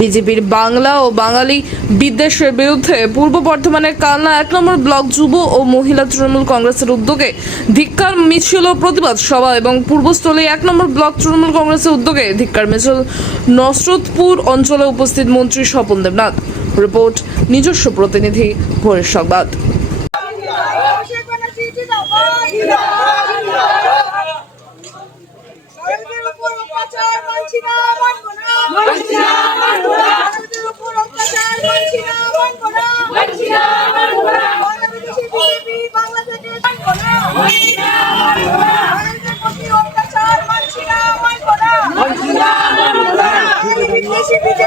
বিজেপির বাংলা ও বাঙালি বিদ্বেষের বিরুদ্ধে পূর্ব বর্ধমানের কালনা এক নম্বর ব্লক যুব ও মহিলা তৃণমূল কংগ্রেসের উদ্যোগে ধিক্কার মিছিল ও প্রতিবাদ সভা এবং পূর্বস্থলী এক নম্বর ব্লক তৃণমূল কংগ্রেসের উদ্যোগে ধিক্কার মিছিল নসরতপুর অঞ্চলে উপস্থিত মন্ত্রী স্বপন দেবনাথ। রিপোর্ট, নিজস্ব প্রতিনিধি ভোরের সংবাদ। হচ্ছে